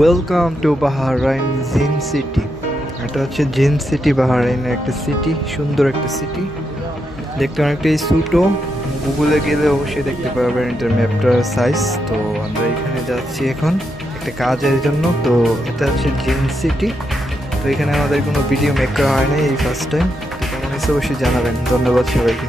Welcome to Bahrain জিন city. এটা হচ্ছে জিন সিটি, বাহরাইনের একটা সিটি, সুন্দর একটা সিটি, দেখতে অনেকটাই ছোটো। গুগলে গেলে অবশ্যই দেখতে পারবেন এটার ম্যাপটার সাইজ। তো আমরা এখানে যাচ্ছি এখন একটা কাজের জন্য। তো এটা হচ্ছে জিন সিটি। তো এখানে আমাদের কোনো ভিডিও মেক করা হয় নাই, এই ফার্স্ট টাইম। তো কেমন হয়েছে অবশ্যই জানাবেন। ধন্যবাদ সবাইকে।